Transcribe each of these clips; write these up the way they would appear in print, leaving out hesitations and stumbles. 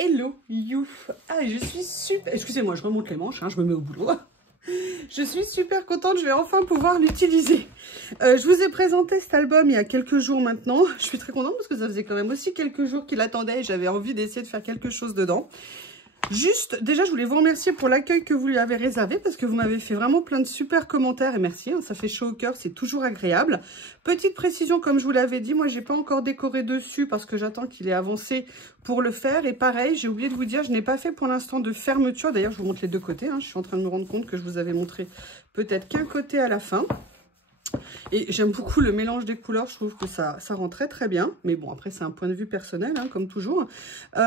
Hello you. Ah, je suis super... Excusez-moi, je remonte les manches, hein, je me mets au boulot. Je suis super contente, je vais enfin pouvoir l'utiliser. Je vous ai présenté cet album il y a quelques jours maintenant. Je suis très contente parce que ça faisait quand même aussi quelques jours qu'il attendait et j'avais envie d'essayer de faire quelque chose dedans. Juste, déjà, je voulais vous remercier pour l'accueil que vous lui avez réservé parce que vous m'avez fait vraiment plein de super commentaires et merci, hein, ça fait chaud au cœur, c'est toujours agréable. Petite précision, comme je vous l'avais dit, moi, j'ai pas encore décoré dessus parce que j'attends qu'il ait avancé pour le faire. Et pareil, j'ai oublié de vous dire, je n'ai pas fait pour l'instant de fermeture. D'ailleurs, je vous montre les deux côtés, hein, je suis en train de me rendre compte que je vous avais montré peut-être qu'un côté à la fin. Et j'aime beaucoup le mélange des couleurs, je trouve que ça rend très très bien. Mais bon, après c'est un point de vue personnel, hein, comme toujours.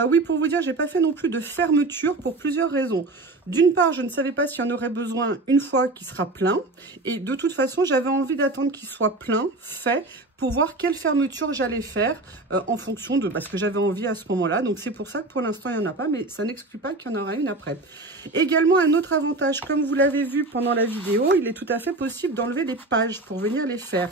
Oui, pour vous dire, j'ai pas fait non plus de fermeture pour plusieurs raisons. D'une part, je ne savais pas s'il y en aurait besoin une fois qu'il sera plein. Et de toute façon, j'avais envie d'attendre qu'il soit plein, fait, pour voir quelle fermeture j'allais faire en fonction de ce que j'avais envie à ce moment-là. Donc c'est pour ça que pour l'instant, il n'y en a pas, mais ça n'exclut pas qu'il y en aura une après. Également, un autre avantage, comme vous l'avez vu pendant la vidéo, il est tout à fait possible d'enlever les pages pour venir les faire.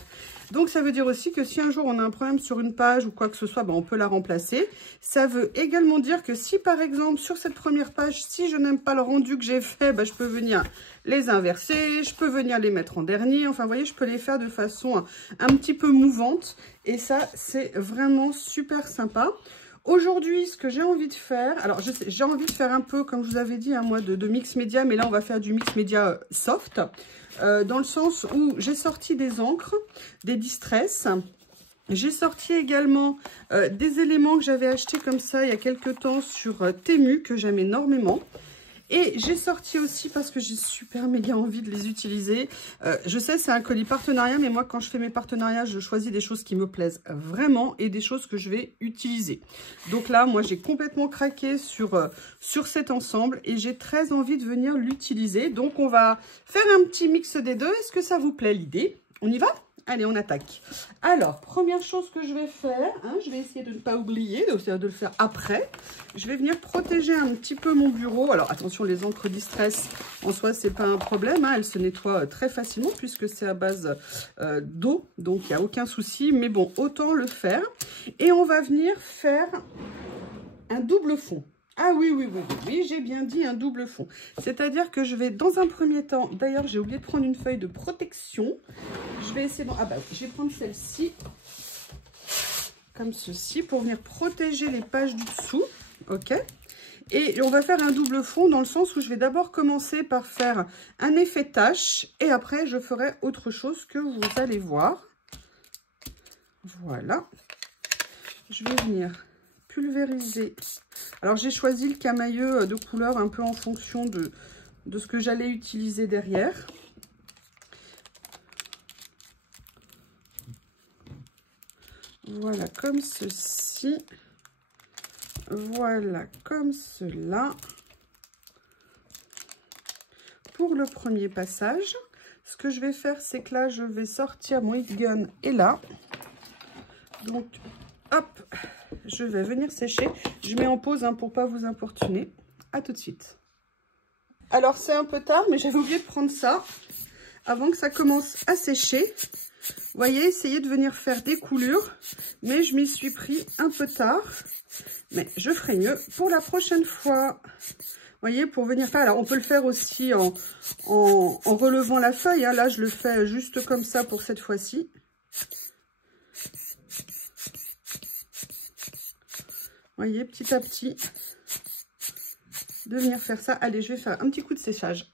Donc, ça veut dire aussi que si un jour on a un problème sur une page ou quoi que ce soit, on peut la remplacer. Ça veut également dire que si, par exemple, sur cette première page, si je n'aime pas le rendu que j'ai fait, je peux venir les inverser, je peux venir les mettre en dernier. Enfin, vous voyez, je peux les faire de façon un petit peu mouvante. Et ça, c'est vraiment super sympa. Aujourd'hui, ce que j'ai envie de faire, alors j'ai envie de faire un peu, comme je vous avais dit, moi, de mix média, mais là, on va faire du mix média soft, dans le sens où j'ai sorti des encres, des Distress. J'ai sorti également des éléments que j'avais achetés comme ça il y a quelques temps sur Temu, que j'aime énormément. Et j'ai sorti aussi, parce que j'ai super méga envie de les utiliser. Je sais, c'est un colis partenariat, mais moi, quand je fais mes partenariats, je choisis des choses qui me plaisent vraiment et des choses que je vais utiliser. Donc là, moi, j'ai complètement craqué sur cet ensemble et j'ai très envie de venir l'utiliser. Donc, on va faire un petit mix des deux. Est-ce que ça vous plaît l'idée? On y va? Allez, on attaque. Alors, première chose que je vais faire, je vais essayer de ne pas oublier, de le faire après. Je vais venir protéger un petit peu mon bureau. Alors, attention, les encres Distress, en soi, c'est pas un problème. Elles se nettoient très facilement puisque c'est à base d'eau. Donc, il n'y a aucun souci. Mais bon, autant le faire. Et on va venir faire un double fond. Ah oui, j'ai bien dit un double fond. C'est-à-dire que je vais, dans un premier temps, d'ailleurs, j'ai oublié de prendre une feuille de protection. Je vais essayer de... je vais prendre celle-ci, comme ceci, pour venir protéger les pages du dessous. Ok. Et on va faire un double fond dans le sens où je vais d'abord commencer par faire un effet tache. Et après, je ferai autre chose que vous allez voir. Voilà. Je vais venir pulvériser. Alors, j'ai choisi le camailleux de couleur un peu en fonction de ce que j'allais utiliser derrière. Voilà, comme ceci. Voilà, comme cela. Pour le premier passage, ce que je vais faire, c'est que là, je vais sortir mon heat gun et là. Donc, hop, je vais venir sécher. Je mets en pause pour ne pas vous importuner. À tout de suite. Alors, c'est un peu tard, mais j'avais oublié de prendre ça avant que ça commence à sécher. Vous voyez, essayez de venir faire des coulures, mais je m'y suis pris un peu tard. Mais je ferai mieux pour la prochaine fois. Vous voyez, pour venir faire... Alors, on peut le faire aussi en relevant la feuille. Là, je le fais juste comme ça pour cette fois-ci. Vous voyez, petit à petit, de venir faire ça. Allez, je vais faire un petit coup de séchage.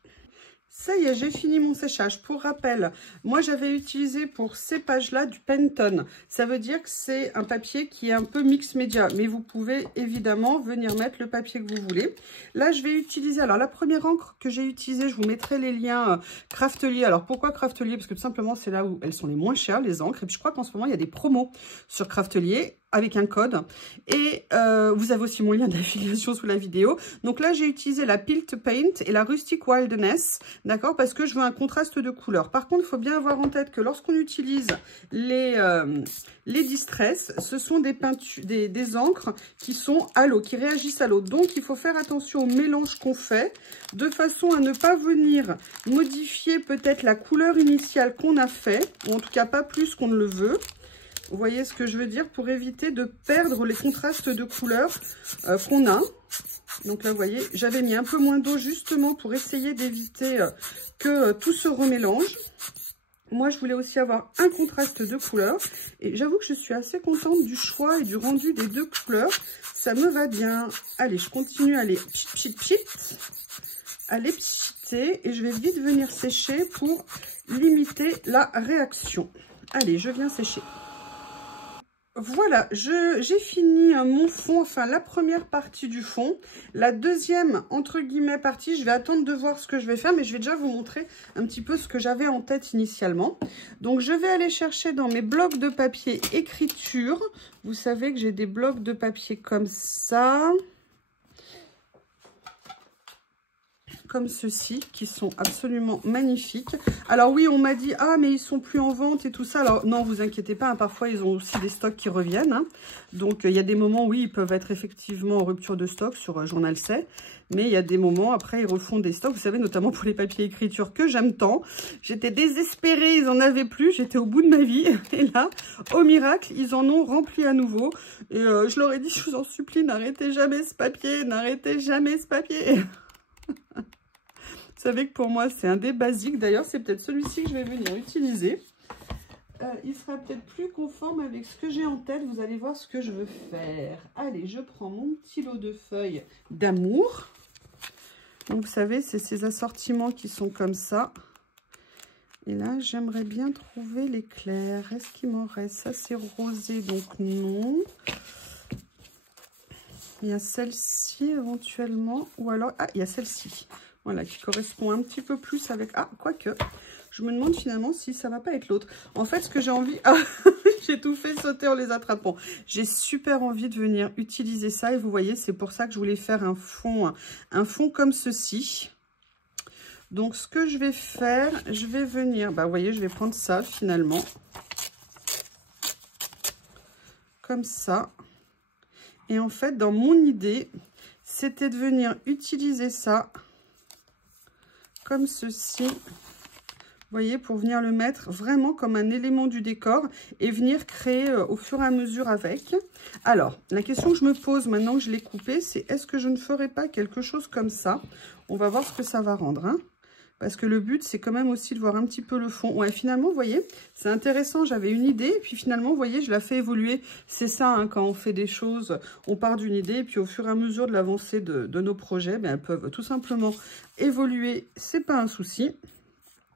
Ça y est, j'ai fini mon séchage. Pour rappel, moi, j'avais utilisé pour ces pages-là du Pantone. Ça veut dire que c'est un papier qui est un peu mix média. Mais vous pouvez évidemment venir mettre le papier que vous voulez. Là, je vais utiliser... Alors, la première encre que j'ai utilisée, je vous mettrai les liens Craftelier. Alors, pourquoi Craftelier? Parce que tout simplement, c'est là où elles sont les moins chères, les encres. Et puis, je crois qu'en ce moment, il y a des promos sur Craftelier avec un code. Et vous avez aussi mon lien d'affiliation sous la vidéo. Donc là, j'ai utilisé la Pilt Paint et la Rustic Wildness, d'accord, parce que je veux un contraste de couleurs. Par contre, il faut bien avoir en tête que lorsqu'on utilise les Distress, ce sont des peintures, des encres qui sont à l'eau, qui réagissent à l'eau. Donc, il faut faire attention au mélange qu'on fait, de façon à ne pas venir modifier peut-être la couleur initiale qu'on a fait, ou en tout cas pas plus qu'on ne le veut. Vous voyez ce que je veux dire? Pour éviter de perdre les contrastes de couleurs qu'on a. Donc là, vous voyez, j'avais mis un peu moins d'eau justement pour essayer d'éviter que tout se remélange. Moi, je voulais aussi avoir un contraste de couleurs. Et j'avoue que je suis assez contente du choix et du rendu des deux couleurs. Ça me va bien. Allez, je continue à les pchiter. Et je vais vite venir sécher pour limiter la réaction. Allez, je viens sécher. Voilà, j'ai fini mon fond, enfin la première partie du fond. La deuxième, entre guillemets, partie, je vais attendre de voir ce que je vais faire, mais je vais déjà vous montrer un petit peu ce que j'avais en tête initialement. Donc, je vais aller chercher dans mes blocs de papier écriture. Vous savez que j'ai des blocs de papier comme ça. Comme ceux-ci, qui sont absolument magnifiques. Alors oui, on m'a dit, ah, mais ils sont plus en vente et tout ça. Alors non, vous inquiétez pas, hein, parfois ils ont aussi des stocks qui reviennent. Hein. Donc il y a des moments, oui, ils peuvent être effectivement en rupture de stock sur Journal C. Mais il y a des moments, après, ils refont des stocks. Vous savez, notamment pour les papiers écriture que j'aime tant. J'étais désespérée, ils en avaient plus. J'étais au bout de ma vie. Et là, au miracle, ils en ont rempli à nouveau. Et je leur ai dit, je vous en supplie, n'arrêtez jamais ce papier. N'arrêtez jamais ce papier. Vous savez que pour moi, c'est un des basiques. D'ailleurs, c'est peut-être celui-ci que je vais venir utiliser. Il sera peut-être plus conforme avec ce que j'ai en tête. Vous allez voir ce que je veux faire. Allez, je prends mon petit lot de feuilles d'amour. Donc, vous savez, c'est ces assortiments qui sont comme ça. Et là, j'aimerais bien trouver les clairs. Est-ce qu'il m'en reste? Ça, c'est rosé, donc non. Il y a celle-ci éventuellement. Ou alors, ah, il y a celle-ci. Voilà, qui correspond un petit peu plus avec... Ah, quoique, je me demande finalement si ça va pas être l'autre. En fait, ce que j'ai envie... Ah, j'ai tout fait sauter en les attrapant. J'ai super envie de venir utiliser ça. Et vous voyez, c'est pour ça que je voulais faire un fond comme ceci. Donc, ce que je vais faire, je vais venir... Bah, vous voyez, je vais prendre ça finalement. Comme ça. Et en fait, dans mon idée, c'était de venir utiliser ça... comme ceci, vous voyez, pour venir le mettre vraiment comme un élément du décor et venir créer au fur et à mesure avec. Alors, la question que je me pose maintenant que je l'ai coupé, c'est est-ce que je ne ferai pas quelque chose comme ça? On va voir ce que ça va rendre, hein. Parce que le but, c'est quand même aussi de voir un petit peu le fond. Ouais, finalement, vous voyez, c'est intéressant. J'avais une idée, et puis finalement, vous voyez, je la fais évoluer. C'est ça, hein, quand on fait des choses, on part d'une idée, et puis au fur et à mesure de l'avancée de nos projets, ben, elles peuvent tout simplement évoluer. C'est pas un souci.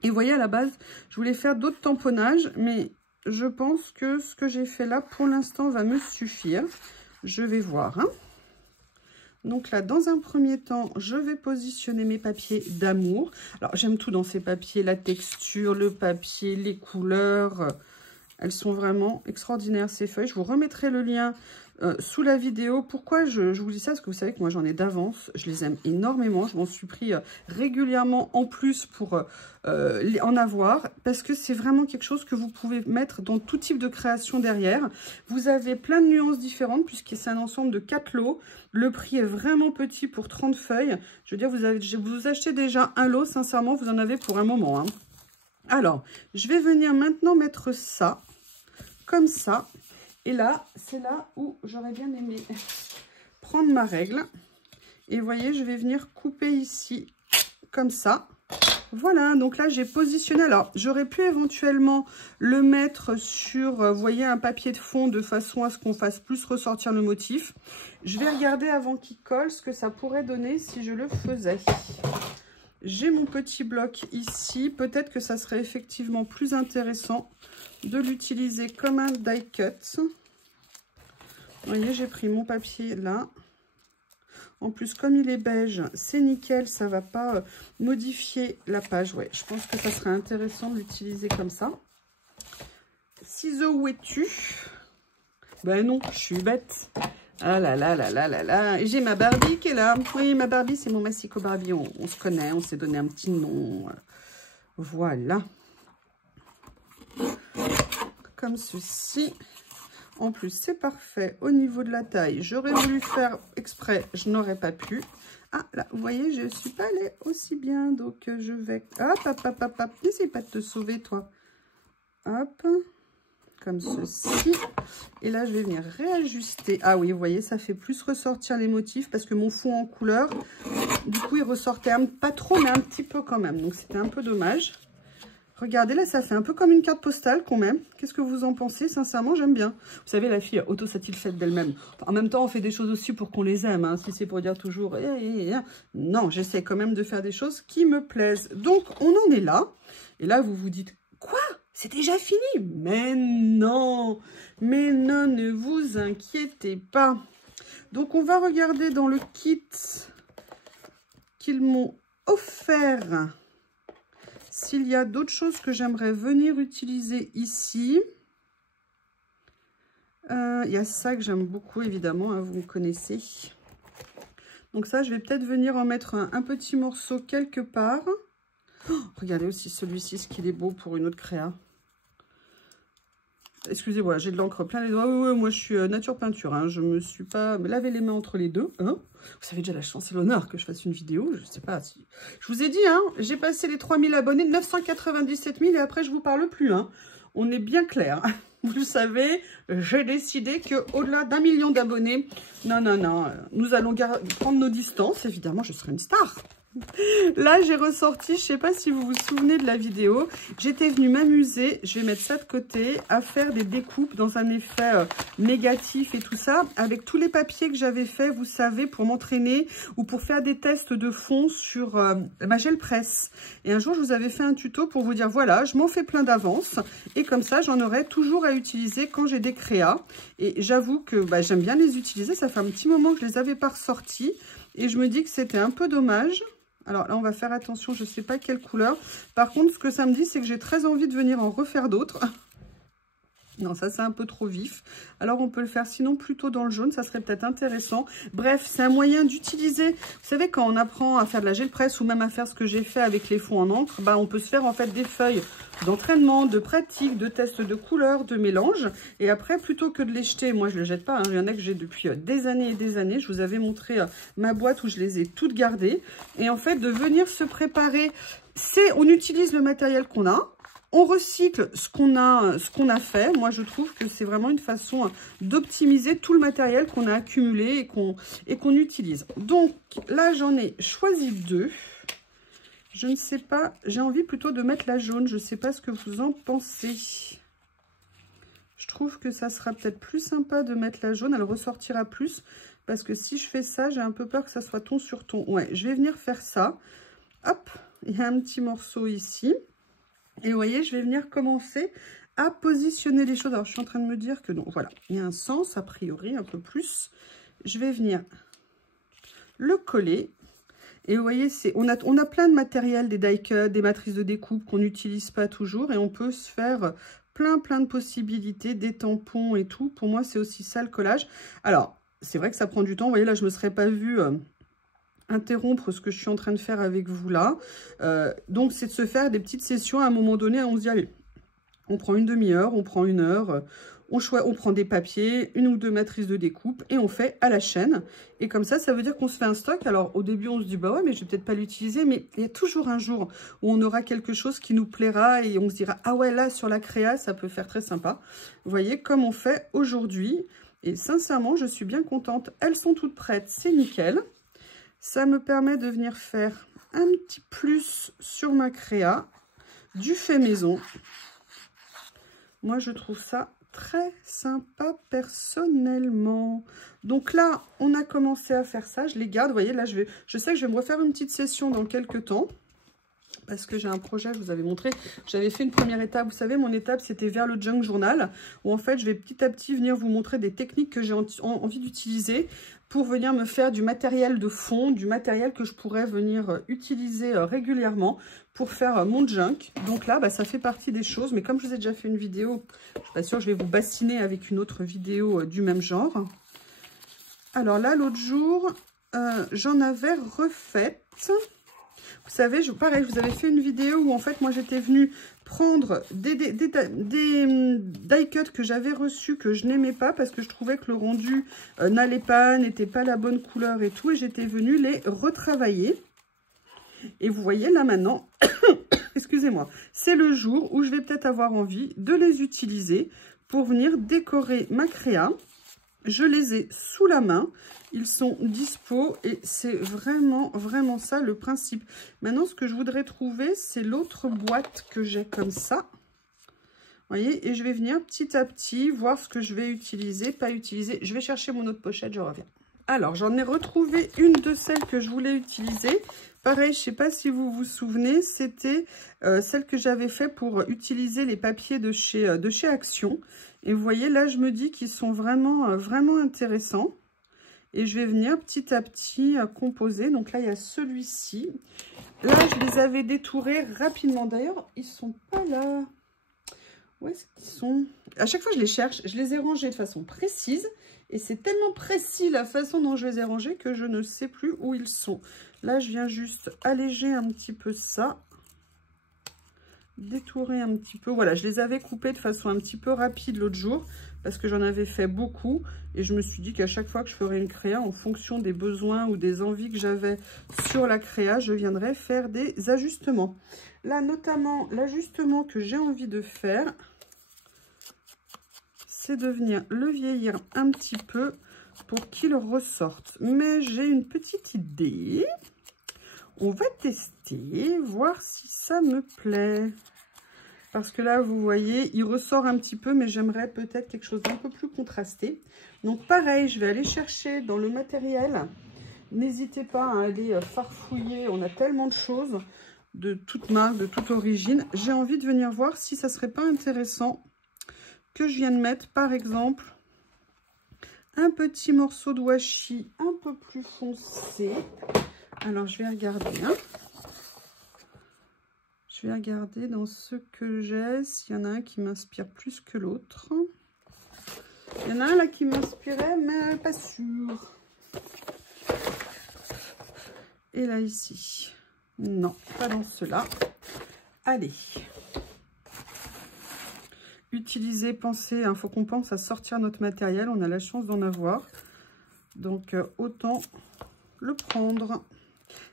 Et vous voyez, à la base, je voulais faire d'autres tamponnages, mais je pense que ce que j'ai fait là, pour l'instant, va me suffire. Je vais voir, hein. Donc là, dans un premier temps, je vais positionner mes papiers d'amour. Alors, j'aime tout dans ces papiers, la texture, le papier, les couleurs. Elles sont vraiment extraordinaires, ces feuilles. Je vous remettrai le lien sous la vidéo. Pourquoi je vous dis ça? Parce que vous savez que moi, j'en ai d'avance. Je les aime énormément. Je m'en suis pris régulièrement en plus pour en avoir. Parce que c'est vraiment quelque chose que vous pouvez mettre dans tout type de création derrière. Vous avez plein de nuances différentes puisque c'est un ensemble de 4 lots. Le prix est vraiment petit pour 30 feuilles. Je veux dire, vous achetez déjà un lot. Sincèrement, vous en avez pour un moment, hein. Alors, je vais venir maintenant mettre ça, comme ça. Et là, c'est là où j'aurais bien aimé prendre ma règle. Et vous voyez, je vais venir couper ici, comme ça. Voilà, donc là, j'ai positionné. Alors, j'aurais pu éventuellement le mettre sur, vous voyez, un papier de fond de façon à ce qu'on fasse plus ressortir le motif. Je vais regarder avant qu'il colle ce que ça pourrait donner si je le faisais. J'ai mon petit bloc ici. Peut-être que ça serait effectivement plus intéressant de l'utiliser comme un die cut. Vous voyez, j'ai pris mon papier là. En plus, comme il est beige, c'est nickel. Ça ne va pas modifier la page. Ouais, je pense que ça serait intéressant de l'utiliser comme ça. Ciseaux, où es-tu? Ben non, je suis bête. Ah là là là là là là. Et j'ai ma Barbie qui est là. Oui, ma Barbie, c'est mon Massico Barbie. On se connaît, on s'est donné un petit nom. Voilà. Comme ceci. En plus, c'est parfait au niveau de la taille. J'aurais voulu faire exprès, je n'aurais pas pu. Ah, là, vous voyez, je ne suis pas allée aussi bien. Donc, je vais... Hop, hop, hop, hop, hop. N'essaye pas de te sauver, toi. Hop. comme ceci. Et là, je vais venir réajuster. Ah oui, vous voyez, ça fait plus ressortir les motifs parce que mon fond en couleur, du coup, il ressortait pas trop, mais un petit peu quand même. Donc, c'était un peu dommage. Regardez, là, ça fait un peu comme une carte postale quand même. Qu'est-ce que vous en pensez? Sincèrement, j'aime bien. Vous savez, la fille auto-satisfaite d'elle-même. En même temps, on fait des choses aussi pour qu'on les aime. Hein, si c'est pour dire toujours... Non, j'essaie quand même de faire des choses qui me plaisent. Donc, on en est là. Et là, vous vous dites, quoi? C'est déjà fini? Mais non, ne vous inquiétez pas. Donc, on va regarder dans le kit qu'ils m'ont offert s'il y a d'autres choses que j'aimerais venir utiliser ici. Il y a ça que j'aime beaucoup, évidemment, hein, vous me connaissez. Donc ça, je vais peut-être venir en mettre un petit morceau quelque part. Oh, regardez aussi celui-ci, ce qu'il est beau pour une autre créa. Excusez-moi, j'ai de l'encre plein les doigts. Ouais, moi, je suis nature peinture. Hein. Je me suis pas lavé les mains entre les deux. Hein. Vous savez déjà la chance et l'honneur que je fasse une vidéo. Je sais pas si... Je vous ai dit, hein, j'ai passé les 3000 abonnés, 997 000 et après, je vous parle plus. Hein. On est bien clair. Vous le savez, j'ai décidé qu'au-delà d'1 million d'abonnés, non, nous allons prendre nos distances. Évidemment, je serai une star. Là, j'ai ressorti, je ne sais pas si vous vous souvenez de la vidéo, j'étais venue m'amuser, je vais mettre ça de côté, à faire des découpes dans un effet négatif et tout ça, avec tous les papiers que j'avais fait, vous savez, pour m'entraîner ou pour faire des tests de fond sur ma gel presse. Et un jour, je vous avais fait un tuto pour vous dire, voilà, je m'en fais plein d'avance et comme ça, j'en aurai toujours à utiliser quand j'ai des créas. Et j'avoue que j'aime bien les utiliser, ça fait un petit moment que je ne les avais pas ressortis et je me dis que c'était un peu dommage. Alors là, on va faire attention, je ne sais pas quelle couleur. Par contre, ce que ça me dit, c'est que j'ai très envie de venir en refaire d'autres. Non, ça, c'est un peu trop vif. Alors, on peut le faire sinon plutôt dans le jaune. Ça serait peut-être intéressant. Bref, c'est un moyen d'utiliser... Vous savez, quand on apprend à faire de la gel presse ou même à faire ce que j'ai fait avec les fonds en encre, on peut se faire en fait des feuilles d'entraînement, de pratique, de tests de couleurs, de mélange. Et après, plutôt que de les jeter, moi, je ne les jette pas. Hein, il y en a que j'ai depuis des années et des années. Je vous avais montré ma boîte où je les ai toutes gardées. Et en fait, de venir se préparer, on utilise le matériel qu'on a. On recycle ce qu'on a fait. Moi, je trouve que c'est vraiment une façon d'optimiser tout le matériel qu'on a accumulé et qu'on utilise. Donc, là, j'en ai choisi deux. Je ne sais pas, j'ai envie plutôt de mettre la jaune. Je ne sais pas ce que vous en pensez. Je trouve que ça sera peut-être plus sympa de mettre la jaune. Elle ressortira plus. Parce que si je fais ça, j'ai un peu peur que ça soit ton sur ton. Ouais, je vais venir faire ça. Hop, il y a un petit morceau ici. Et vous voyez, je vais venir commencer à positionner les choses. Alors, je suis en train de me dire que non, voilà, il y a un sens, a priori, un peu plus. Je vais venir le coller. Et vous voyez, on a plein de matériel, des die cuts, des matrices de découpe qu'on n'utilise pas toujours. Et on peut se faire plein de possibilités, des tampons et tout. Pour moi, c'est aussi ça le collage. Alors, c'est vrai que ça prend du temps. Vous voyez, là, je ne me serais pas vue... interrompre ce que je suis en train de faire avec vous là. Donc, c'est de se faire des petites sessions à un moment donné. On se dit, allez, on prend une demi-heure, on prend une heure, on prend des papiers, une ou deux matrices de découpe et on fait à la chaîne. Et comme ça, ça veut dire qu'on se fait un stock. Alors, au début, on se dit, bah ouais, mais je vais peut-être pas l'utiliser. Mais il y a toujours un jour où on aura quelque chose qui nous plaira et on se dira, ah ouais, là, sur la créa, ça peut faire très sympa. Vous voyez, comme on fait aujourd'hui. Et sincèrement, je suis bien contente. Elles sont toutes prêtes, c'est nickel. Ça me permet de venir faire un petit plus sur ma créa, du fait maison. Moi, je trouve ça très sympa personnellement. Donc là, on a commencé à faire ça. Je les garde. Vous voyez, là, je sais que je vais me refaire une petite session dans quelques temps. Parce que j'ai un projet, je vous avais montré, j'avais fait une première étape. Vous savez, mon étape, c'était vers le Junk Journal, où en fait, je vais petit à petit venir vous montrer des techniques que j'ai envie d'utiliser pour venir me faire du matériel de fond, du matériel que je pourrais venir utiliser régulièrement pour faire mon junk. Donc là, ça fait partie des choses. Mais comme je vous ai déjà fait une vidéo, je ne suis pas sûre que je vais vous bassiner avec une autre vidéo du même genre. Alors là, l'autre jour, j'en avais refait. Vous savez, pareil, je vous avais fait une vidéo où en fait, moi, j'étais venue prendre des die cuts que j'avais reçus, que je n'aimais pas parce que je trouvais que le rendu n'allait pas, n'était pas la bonne couleur et tout. Et j'étais venue les retravailler. Et vous voyez, là maintenant, excusez-moi, c'est le jour où je vais peut-être avoir envie de les utiliser pour venir décorer ma créa. Je les ai sous la main, ils sont dispo et c'est vraiment ça le principe. Maintenant, ce que je voudrais trouver, c'est l'autre boîte que j'ai comme ça. Vous voyez, et je vais venir petit à petit voir ce que je vais utiliser, pas utiliser. Je vais chercher mon autre pochette, je reviens. Alors, j'en ai retrouvé une de celles que je voulais utiliser. Pareil, je ne sais pas si vous vous souvenez, c'était celle que j'avais fait pour utiliser les papiers de chez Action. Et vous voyez, là, je me dis qu'ils sont vraiment intéressants. Et je vais venir petit à petit composer. Donc là, il y a celui-ci. Là, je les avais détourés rapidement. D'ailleurs, ils ne sont pas là. Où est-ce qu'ils sont? À chaque fois, je les cherche. Je les ai rangés de façon précise. Et c'est tellement précis la façon dont je les ai rangés que je ne sais plus où ils sont. Là, je viens juste alléger un petit peu ça. Détourer un petit peu. Voilà, je les avais coupés de façon un petit peu rapide l'autre jour parce que j'en avais fait beaucoup. Et je me suis dit qu'à chaque fois que je ferais une créa, en fonction des besoins ou des envies que j'avais sur la créa, je viendrais faire des ajustements. Là, notamment, l'ajustement que j'ai envie de faire, c'est de venir le vieillir un petit peu pour qu'il ressorte. Mais j'ai une petite idée. On va tester, voir si ça me plaît. Parce que là, vous voyez, il ressort un petit peu, mais j'aimerais peut-être quelque chose d'un peu plus contrasté. Donc pareil, je vais aller chercher dans le matériel. N'hésitez pas à aller farfouiller, on a tellement de choses de toute marque, de toute origine. J'ai envie de venir voir si ça serait pas intéressant que je vienne mettre, par exemple, un petit morceau de washi un peu plus foncé. Alors, je vais regarder. Hein. Je vais regarder dans ce que j'ai, s'il y en a un qui m'inspire plus que l'autre. Il y en a un là qui m'inspirait, mais pas sûr. Et là, ici. Non, pas dans ceux-là. Allez. Utiliser, penser, il faut qu'on pense à sortir notre matériel. On a la chance d'en avoir. Donc, autant le prendre.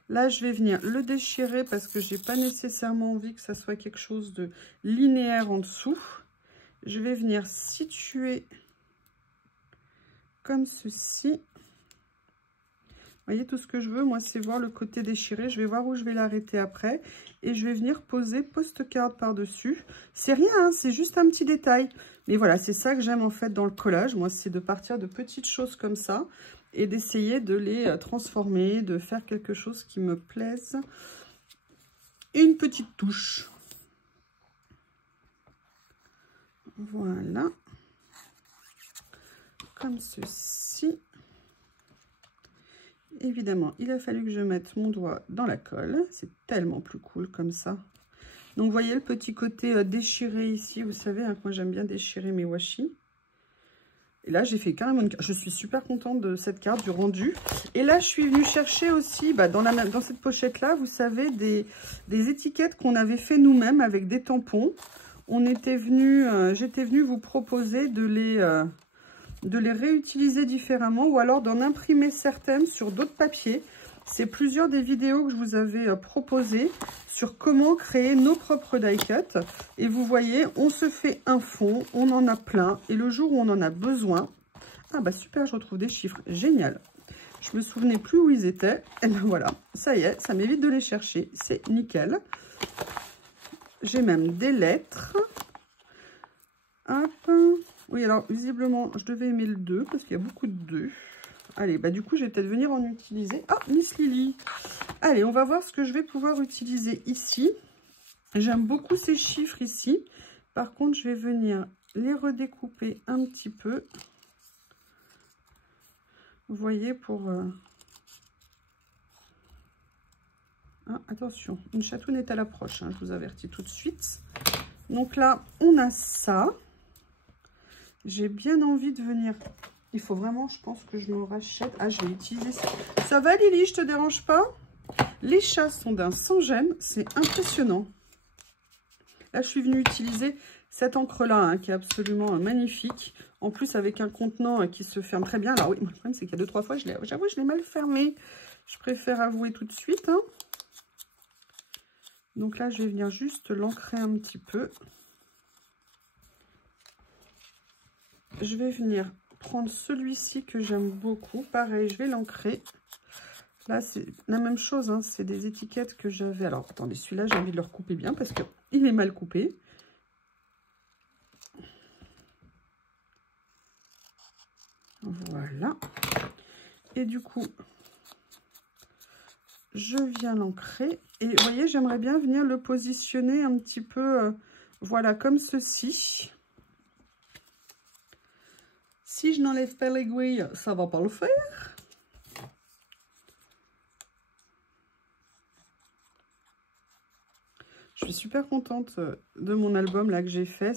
Là, je vais venir le déchirer parce que je n'ai pas nécessairement envie que ça soit quelque chose de linéaire en dessous. Je vais venir situer comme ceci. Vous voyez, tout ce que je veux, moi, c'est voir le côté déchiré. Je vais voir où je vais l'arrêter après. Et je vais venir poser post-card par-dessus. C'est rien, hein, c'est juste un petit détail. Mais voilà, c'est ça que j'aime en fait dans le collage. Moi, c'est de partir de petites choses comme ça. Et d'essayer de les transformer, de faire quelque chose qui me plaise. Une petite touche. Voilà. Comme ceci. Évidemment, il a fallu que je mette mon doigt dans la colle. C'est tellement plus cool comme ça. Donc, vous voyez le petit côté déchiré ici. Vous savez, hein, moi, j'aime bien déchirer mes washi. Et là, j'ai fait carrément une carte. Je suis super contente de cette carte, du rendu. Et là, je suis venue chercher aussi, dans cette pochette-là, vous savez, des étiquettes qu'on avait fait nous-mêmes avec des tampons. J'étais venue vous proposer de les réutiliser différemment ou alors d'en imprimer certaines sur d'autres papiers. C'est plusieurs des vidéos que je vous avais proposées sur comment créer nos propres die cuts. Et vous voyez, on se fait un fond, on en a plein. Et le jour où on en a besoin, ah bah super, je retrouve des chiffres, génial. Je me souvenais plus où ils étaient. Et ben voilà, ça y est, ça m'évite de les chercher, c'est nickel. J'ai même des lettres. Hop. Oui, alors visiblement, je devais aimer le 2 parce qu'il y a beaucoup de 2. Allez, bah du coup, je vais peut-être venir en utiliser. Ah, Miss Lily. Allez, on va voir ce que je vais pouvoir utiliser ici. J'aime beaucoup ces chiffres ici. Par contre, je vais venir les redécouper un petit peu. Vous voyez, pour... Ah, attention, une chatoune est à l'approche, hein, je vous avertis tout de suite. Donc là, on a ça. J'ai bien envie de venir... Il faut vraiment, je pense que je me rachète. Ah, je vais utiliser ça. Ça va, Lily, je te dérange pas? Les chats sont d'un sans-gêne. C'est impressionnant. Là, je suis venue utiliser cette encre-là, hein, qui est absolument magnifique. En plus, avec un contenant qui se ferme très bien. Alors oui, le problème, c'est qu'il y a 2-3 fois, j'avoue, je l'ai mal fermé. Je préfère avouer tout de suite. Hein. Donc là, je vais venir juste l'ancrer un petit peu. je vais venir prendre celui-ci que j'aime beaucoup. Pareil, je vais l'ancrer. Là, c'est la même chose, hein, c'est des étiquettes que j'avais. Alors, attendez, celui-là, j'ai envie de le recouper bien parce qu'il est mal coupé. Voilà. Et du coup, je viens l'ancrer. Et vous voyez, j'aimerais bien venir le positionner un petit peu, voilà, comme ceci. Si je n'enlève pas l'aiguille, ça ne va pas le faire. Je suis super contente de mon album là que j'ai fait.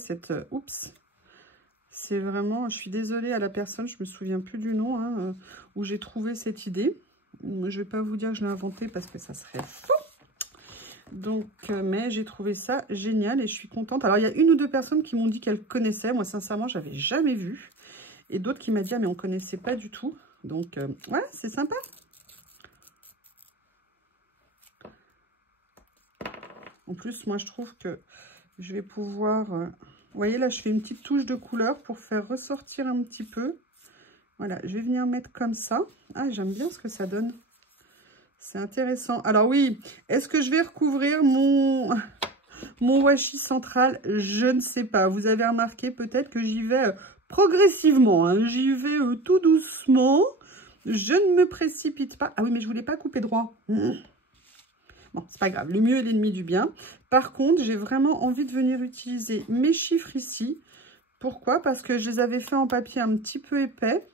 Oups, c'est vraiment, je suis désolée à la personne, je me souviens plus du nom, hein, où j'ai trouvé cette idée. Je vais pas vous dire que je l'ai inventé parce que ça serait faux. Donc, mais j'ai trouvé ça génial et je suis contente. Alors, il y a une ou deux personnes qui m'ont dit qu'elles connaissaient. Moi, sincèrement, j'avais jamais vu. Et d'autres qui m'ont dit, ah, mais on connaissait pas du tout. Donc, ouais, c'est sympa. En plus, moi, je trouve que je vais pouvoir... vous voyez, là, je fais une petite touche de couleur pour faire ressortir un petit peu. Voilà, je vais venir mettre comme ça. Ah, j'aime bien ce que ça donne. C'est intéressant. Alors oui, est-ce que je vais recouvrir mon washi central? Je ne sais pas. Vous avez remarqué peut-être que j'y vais progressivement. Hein. J'y vais tout doucement. Je ne me précipite pas. Ah oui, mais je ne voulais pas couper droit. Bon, c'est pas grave, le mieux est l'ennemi du bien. Par contre, j'ai vraiment envie de venir utiliser mes chiffres ici. Pourquoi? Parce que je les avais fait en papier un petit peu épais.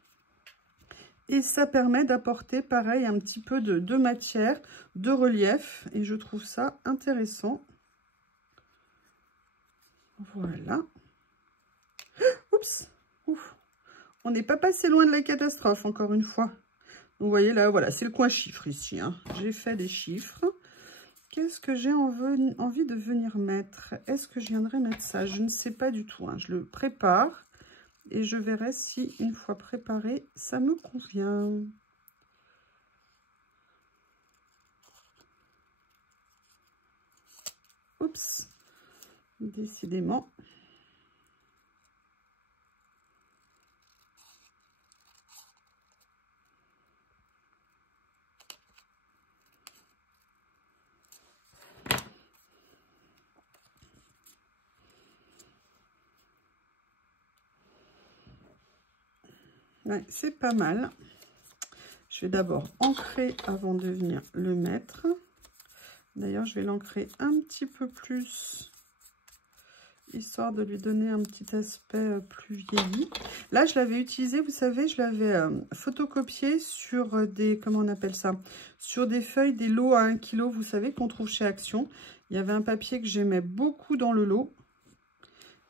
Et ça permet d'apporter, pareil, un petit peu de matière, de relief. Et je trouve ça intéressant. Voilà. Oups. Ouf. On n'est pas passé loin de la catastrophe, encore une fois. Vous voyez là, voilà, c'est le coin chiffres ici. Hein. J'ai fait des chiffres. Qu'est-ce que j'ai envie de venir mettre? Est-ce que je viendrai mettre ça? Je ne sais pas du tout. Hein. Je le prépare et je verrai si, une fois préparé, ça me convient. Oups. Décidément. Ouais, c'est pas mal. Je vais d'abord ancrer avant de venir le mettre. D'ailleurs, je vais l'ancrer un petit peu plus, histoire de lui donner un petit aspect plus vieilli. Là, je l'avais utilisé, vous savez, je l'avais photocopié sur des, comment on appelle ça? Sur des feuilles, des lots à 1 kg, vous savez, qu'on trouve chez Action. Il y avait un papier que j'aimais beaucoup dans le lot.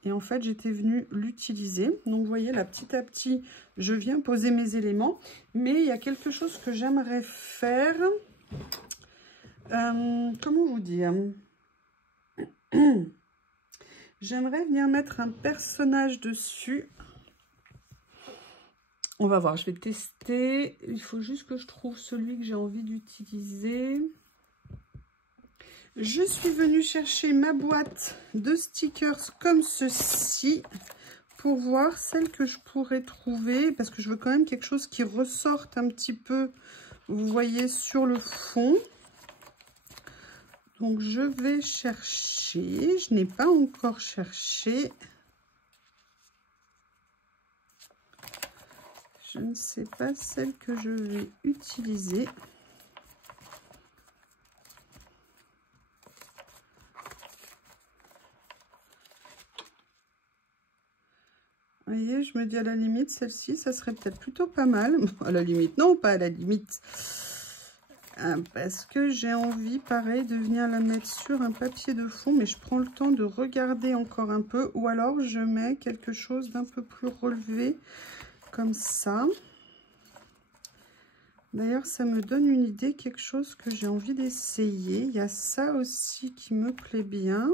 Et en fait, j'étais venue l'utiliser. Donc, vous voyez, là, petit à petit, je viens poser mes éléments. Mais il y a quelque chose que j'aimerais faire. Comment vous dire? J'aimerais venir mettre un personnage dessus. On va voir, je vais tester. Il faut juste que je trouve celui que j'ai envie d'utiliser. Je suis venue chercher ma boîte de stickers comme ceci pour voir celle que je pourrais trouver parce que je veux quand même quelque chose qui ressorte un petit peu, vous voyez, sur le fond. Donc je vais chercher, je n'ai pas encore cherché. Je ne sais pas celle que je vais utiliser. Vous voyez, je me dis à la limite, celle-ci, ça serait peut-être plutôt pas mal. À la limite, non, pas à la limite. Parce que j'ai envie, pareil, de venir la mettre sur un papier de fond. Mais je prends le temps de regarder encore un peu. Ou alors, je mets quelque chose d'un peu plus relevé, comme ça. D'ailleurs, ça me donne une idée, quelque chose que j'ai envie d'essayer. Il y a ça aussi qui me plaît bien.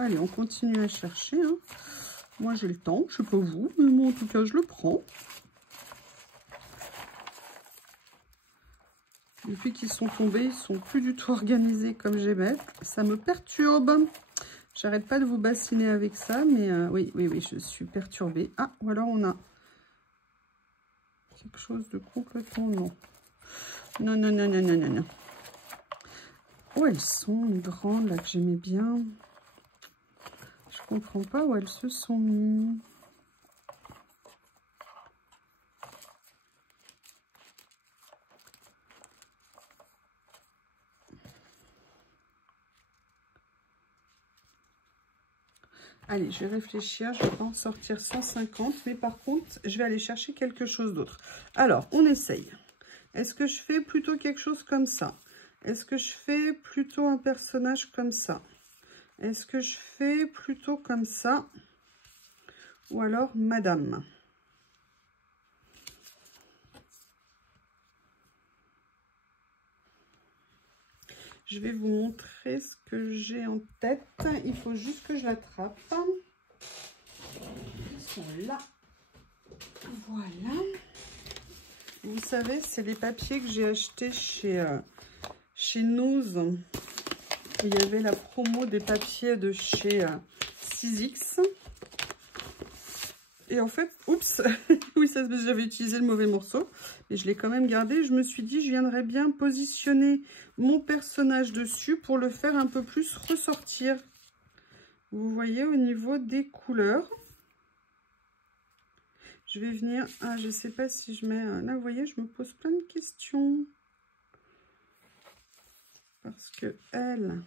Allez, on continue à chercher. Hein. Moi, j'ai le temps. Je ne sais pas vous, mais moi, en tout cas, je le prends. Depuis qu'ils sont tombés, ils sont plus du tout organisés comme j'aimais. Ça me perturbe. J'arrête pas de vous bassiner avec ça, mais oui, je suis perturbée. Ah, ou alors on a quelque chose de complètement non. Non. Où elles sont, les grandes, là, que j'aimais bien? Je comprends pas où elles se sont mises. Allez, je vais réfléchir, je vais pas en sortir 150, mais par contre, je vais aller chercher quelque chose d'autre. Alors, on essaye. Est-ce que je fais plutôt quelque chose comme ça? Est-ce que je fais plutôt un personnage comme ça? Est-ce que je fais plutôt comme ça? Ou alors madame? Je vais vous montrer ce que j'ai en tête. Il faut juste que je l'attrape. Ils sont là. Voilà. Vous savez, c'est les papiers que j'ai achetés chez Noz. Il y avait la promo des papiers de chez 6X. Et en fait, oups, oui, j'avais utilisé le mauvais morceau, mais je l'ai quand même gardé. Je me suis dit, je viendrais bien positionner mon personnage dessus pour le faire un peu plus ressortir. Vous voyez, au niveau des couleurs. Je vais venir, ah, je sais pas si je mets, là, vous voyez, je me pose plein de questions. Parce que elle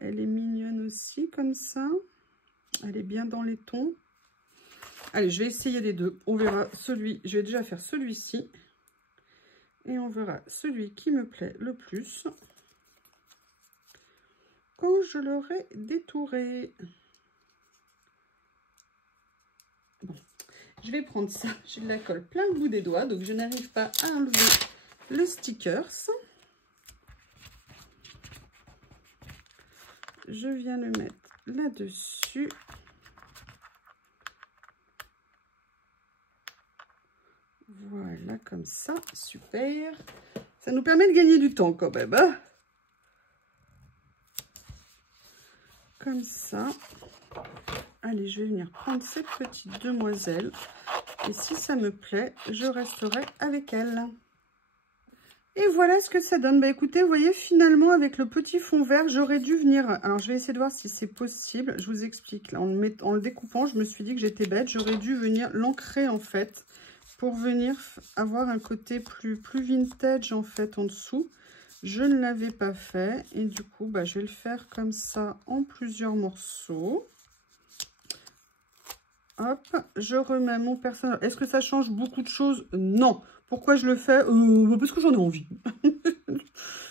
est mignonne aussi, comme ça. Elle est bien dans les tons. Allez, je vais essayer les deux. On verra celui, je vais déjà faire celui-ci. Et on verra celui qui me plaît le plus quand je l'aurai détouré. Bon, je vais prendre ça. J'ai de la colle plein le bout des doigts, donc je n'arrive pas à enlever le stickers. Je viens le mettre là-dessus. Voilà, comme ça, super. Ça nous permet de gagner du temps quand même, hein? Comme ça. Allez, je vais venir prendre cette petite demoiselle. Et si ça me plaît, je resterai avec elle. Et voilà ce que ça donne. Bah écoutez, vous voyez, finalement, avec le petit fond vert, j'aurais dû venir... Alors, je vais essayer de voir si c'est possible. Je vous explique. Là, en le découpant, je me suis dit que j'étais bête. J'aurais dû venir l'ancrer, en fait, pour venir avoir un côté plus vintage, en fait, en dessous. Je ne l'avais pas fait. Et du coup, bah, je vais le faire comme ça, en plusieurs morceaux. Hop, je remets mon personnage. Est-ce que ça change beaucoup de choses? Non. Pourquoi je le fais? Parce que j'en ai envie.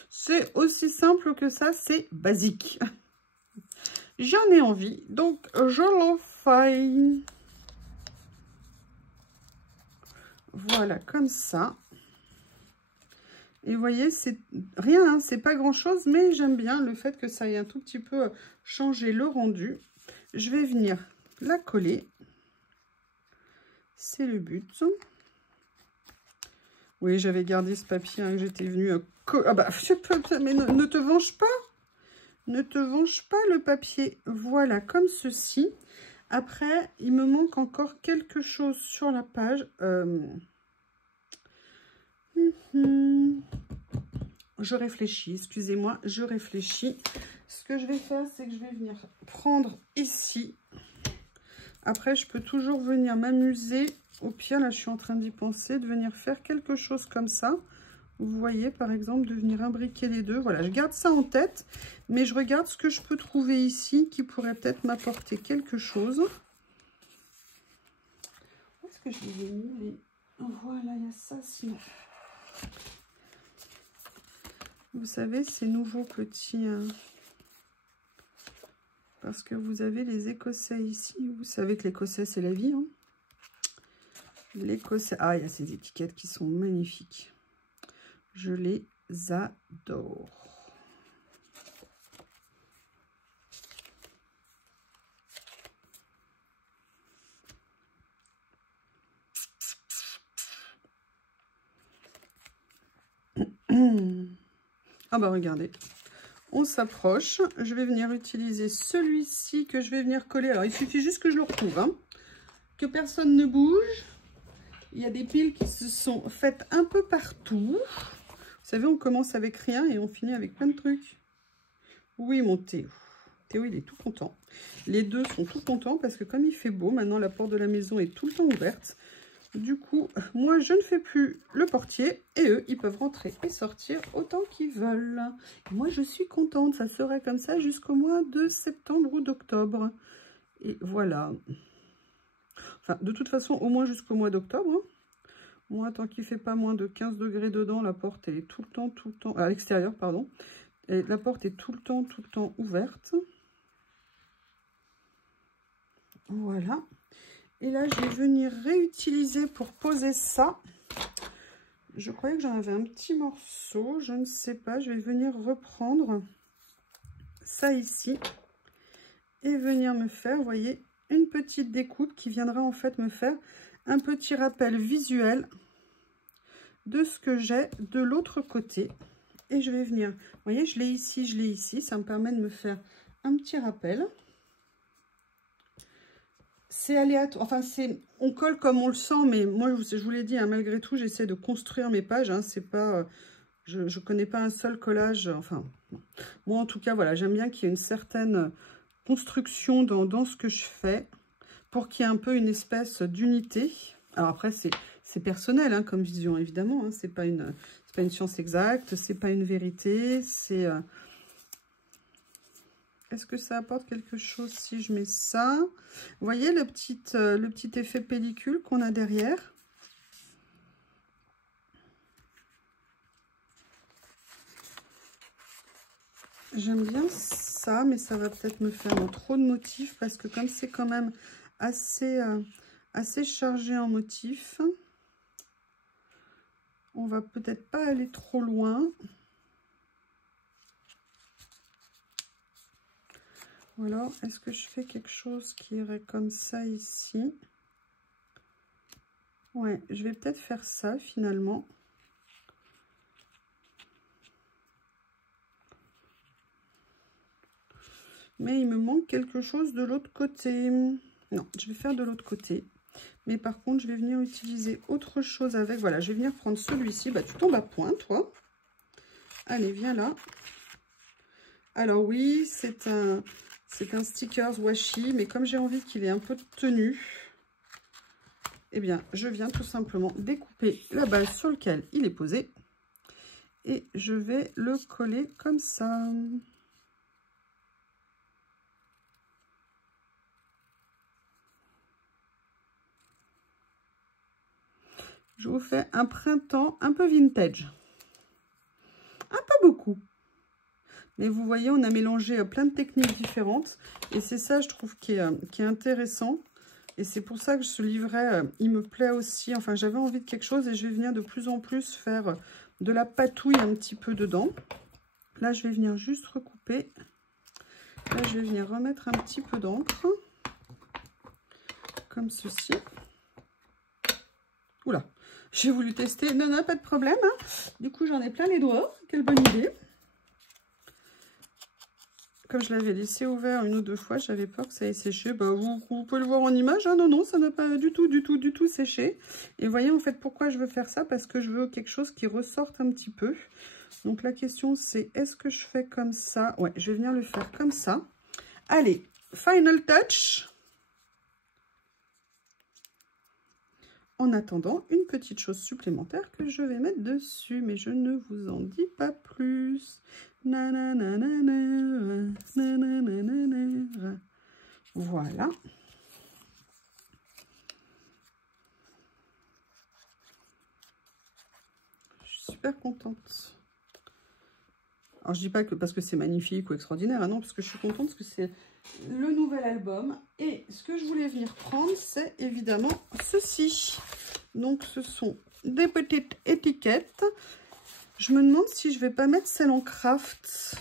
C'est aussi simple que ça, c'est basique. J'en ai envie, donc je le fais. Voilà, comme ça. Et vous voyez, c'est rien, hein, c'est pas grand-chose, mais j'aime bien le fait que ça ait un tout petit peu changé le rendu. Je vais venir la coller. C'est le but. Oui, j'avais gardé ce papier, hein, que j'étais venue... Ah bah, mais ne te venge pas. Ne te venge pas le papier. Voilà, comme ceci. Après, il me manque encore quelque chose sur la page. Je réfléchis, excusez-moi, je réfléchis. Ce que je vais faire, c'est que je vais venir prendre ici. Après, je peux toujours venir m'amuser. Au pire, là, je suis en train d'y penser, de venir faire quelque chose comme ça. Vous voyez, par exemple, de venir imbriquer les deux. Voilà, je garde ça en tête, mais je regarde ce que je peux trouver ici qui pourrait peut-être m'apporter quelque chose. Où est-ce que je les ai mis? Voilà, il y a ça, sinon. Vous savez, ces nouveaux petits... parce que vous avez les Écossais ici. Vous savez que l'Écossais, c'est la vie. Hein. L'Écossais... Ah, il y a ces étiquettes qui sont magnifiques. Je les adore. Ah bah regardez, on s'approche. Je vais venir utiliser celui-ci que je vais venir coller. Alors il suffit juste que je le retrouve, hein, que personne ne bouge. Il y a des piles qui se sont faites un peu partout. Vous savez, on commence avec rien et on finit avec plein de trucs. Oui, mon Théo. Théo, il est tout content. Les deux sont tout contents parce que comme il fait beau, maintenant la porte de la maison est tout le temps ouverte. Du coup, moi, je ne fais plus le portier et eux, ils peuvent rentrer et sortir autant qu'ils veulent. Et moi, je suis contente. Ça serait comme ça jusqu'au mois de septembre ou d'octobre. Et voilà. Enfin, de toute façon, au moins jusqu'au mois d'octobre. Hein. Moi, tant qu'il ne fait pas moins de 15 degrés dedans, la porte, elle est tout le temps, à l'extérieur, pardon. Et la porte est tout le temps ouverte. Voilà. Et là, je vais venir réutiliser pour poser ça. Je croyais que j'en avais un petit morceau. Je ne sais pas. Je vais venir reprendre ça ici. Et venir me faire, vous voyez, une petite découpe qui viendra en fait me faire un petit rappel visuel de ce que j'ai de l'autre côté. Et je vais venir, vous voyez, je l'ai ici, ça me permet de me faire un petit rappel. C'est aléatoire, enfin on colle comme on le sent, mais moi je vous l'ai dit, hein, malgré tout, j'essaie de construire mes pages, hein, c'est pas, je connais pas un seul collage, enfin, moi en tout cas, voilà, j'aime bien qu'il y ait une certaine construction dans ce que je fais, pour qu'il y ait un peu une espèce d'unité. Alors après, c'est personnel hein, comme vision, évidemment. Hein, c'est pas une science exacte, c'est pas une vérité. C'est est-ce que ça apporte quelque chose si je mets ça? Vous voyez le petit effet pellicule qu'on a derrière? J'aime bien ça, mais ça va peut-être me faire trop de motifs parce que comme c'est quand même assez chargé en motifs, on va peut-être pas aller trop loin. Ou alors, est-ce que je fais quelque chose qui irait comme ça ici? Ouais, je vais peut-être faire ça finalement. Mais il me manque quelque chose de l'autre côté. Non, je vais faire de l'autre côté. Mais par contre, je vais venir utiliser autre chose avec. Voilà, je vais venir prendre celui-ci. Bah, tu tombes à point, toi. Allez, viens là. Alors oui, c'est un stickers washi, mais comme j'ai envie qu'il ait un peu de tenue, eh bien, je viens tout simplement découper la base sur laquelle il est posé. Et je vais le coller comme ça. Je vous fais un printemps un peu vintage. Un peu beaucoup. Mais vous voyez, on a mélangé plein de techniques différentes. Et c'est ça, je trouve, qui est intéressant. Et c'est pour ça que ce livret, il me plaît aussi. Enfin, j'avais envie de quelque chose et je vais venir de plus en plus faire de la patouille un petit peu dedans. Là, je vais venir juste recouper. Là, je vais venir remettre un petit peu d'encre. Comme ceci. Oula, j'ai voulu tester. Non, non, pas de problème. Hein. Du coup, j'en ai plein les doigts. Quelle bonne idée. Comme je l'avais laissé ouvert une ou deux fois, j'avais peur que ça ait séché. Bah, vous pouvez le voir en image. Hein. Non, non, ça n'a pas du tout séché. Et vous voyez, en fait, pourquoi je veux faire ça? Parce que je veux quelque chose qui ressorte un petit peu. Donc, la question, c'est est-ce que je fais comme ça? Ouais, je vais venir le faire comme ça. Allez, final touch. En attendant, une petite chose supplémentaire que je vais mettre dessus, mais je ne vous en dis pas plus. Voilà. Je suis super contente. Alors, je dis pas que parce que c'est magnifique ou extraordinaire, hein, non, parce que je suis contente parce que c'est le nouvel album. Et ce que je voulais venir prendre, c'est évidemment ceci. Donc, ce sont des petites étiquettes. Je me demande si je vais pas mettre celle en craft.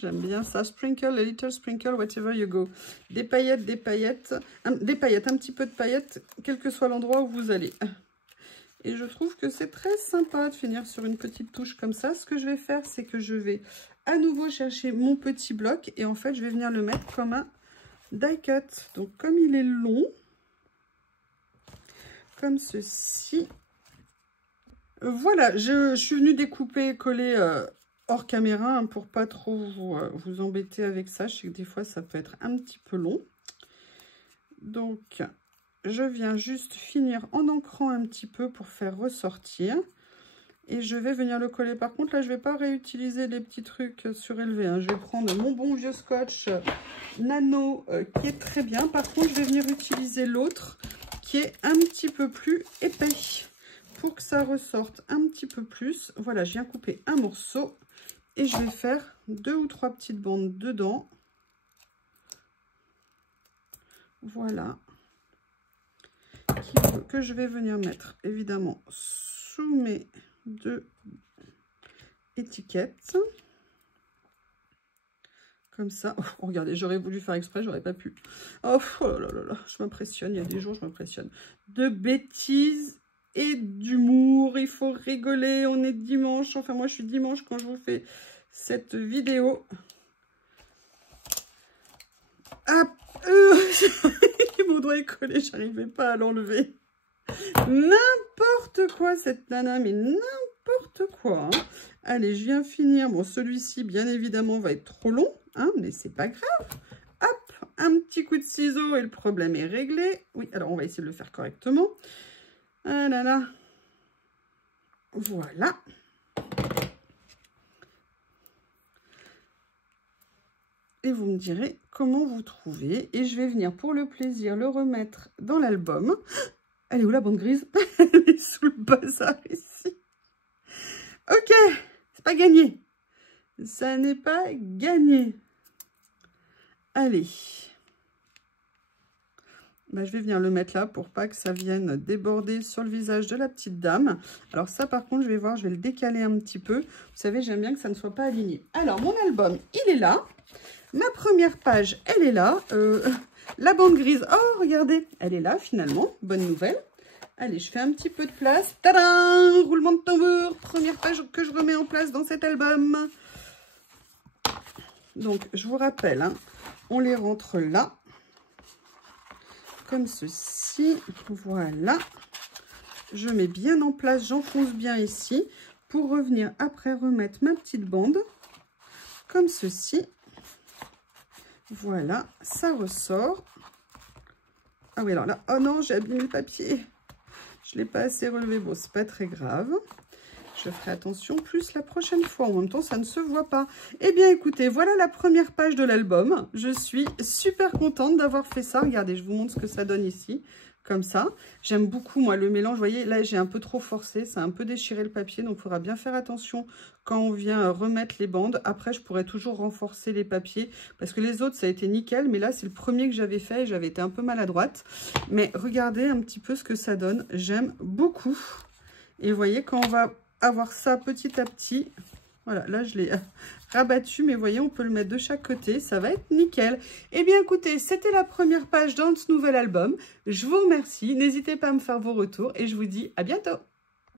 J'aime bien ça. Sprinkle, a little sprinkle, whatever you go. Des paillettes, un petit peu de paillettes, quel que soit l'endroit où vous allez. Et je trouve que c'est très sympa de finir sur une petite touche comme ça. Ce que je vais faire, c'est que je vais à nouveau chercher mon petit bloc. Et en fait, je vais venir le mettre comme un die cut. Donc, comme il est long, comme ceci. Voilà, je suis venue découper et coller hors caméra hein, pour pas trop vous embêter avec ça. Je sais que des fois, ça peut être un petit peu long. Donc, je viens juste finir en ancrant un petit peu pour faire ressortir. Et je vais venir le coller. Par contre, là, je ne vais pas réutiliser les petits trucs surélevés. Hein. Je vais prendre mon bon vieux scotch nano qui est très bien. Par contre, je vais venir utiliser l'autre qui est un petit peu plus épais pour que ça ressorte un petit peu plus. Voilà, je viens couper un morceau et je vais faire 2 ou 3 petites bandes dedans. Voilà. Que je vais venir mettre évidemment sous mes 2 étiquettes. Comme ça. Oh, regardez, j'aurais voulu faire exprès, j'aurais pas pu. Oh, oh là là là, je m'impressionne. Il y a des jours, je m'impressionne. De bêtises et d'humour. Il faut rigoler. On est dimanche. Enfin, moi, je suis dimanche quand je vous fais cette vidéo. Ah, mon doigt est collé, j'arrivais pas à l'enlever. N'importe quoi cette nana, mais n'importe quoi. Hein. Allez, je viens finir. Bon, celui-ci, bien évidemment, va être trop long, hein, mais c'est pas grave. Hop, un petit coup de ciseau et le problème est réglé. Oui, alors on va essayer de le faire correctement. Ah là là. Voilà. Et vous me direz comment vous trouvez. Et je vais venir pour le plaisir le remettre dans l'album. Elle est où la bande grise? Elle est sous le bazar ici. Ok, c'est pas gagné. Ça n'est pas gagné. Allez. Ben, je vais venir le mettre là pour pas que ça vienne déborder sur le visage de la petite dame. Alors ça par contre, je vais voir, je vais le décaler un petit peu. Vous savez, j'aime bien que ça ne soit pas aligné. Alors mon album, il est là. Ma première page, elle est là. La bande grise, oh regardez, elle est là finalement. Bonne nouvelle. Allez, je fais un petit peu de place. Tadam! Roulement de tambour. Première page que je remets en place dans cet album. Donc, je vous rappelle, hein, on les rentre là. Comme ceci. Voilà. Je mets bien en place, j'enfonce bien ici. Pour revenir après remettre ma petite bande. Comme ceci. Voilà, ça ressort. Ah oui, alors là, oh non, j'ai abîmé le papier. Je ne l'ai pas assez relevé. Bon, c'est pas très grave. Je ferai attention plus la prochaine fois. En même temps, ça ne se voit pas. Eh bien, écoutez, voilà la première page de l'album. Je suis super contente d'avoir fait ça. Regardez, je vous montre ce que ça donne ici. Comme ça. J'aime beaucoup, moi, le mélange. Vous voyez, là, j'ai un peu trop forcé. Ça a un peu déchiré le papier. Donc, il faudra bien faire attention quand on vient remettre les bandes. Après, je pourrais toujours renforcer les papiers. Parce que les autres, ça a été nickel. Mais là, c'est le premier que j'avais fait. Et j'avais été un peu maladroite. Mais regardez un petit peu ce que ça donne. J'aime beaucoup. Et vous voyez, quand on va avoir ça petit à petit... Voilà, là, je l'ai rabattu, mais vous voyez, on peut le mettre de chaque côté. Ça va être nickel. Eh bien, écoutez, c'était la première page dans ce nouvel album. Je vous remercie. N'hésitez pas à me faire vos retours et je vous dis à bientôt.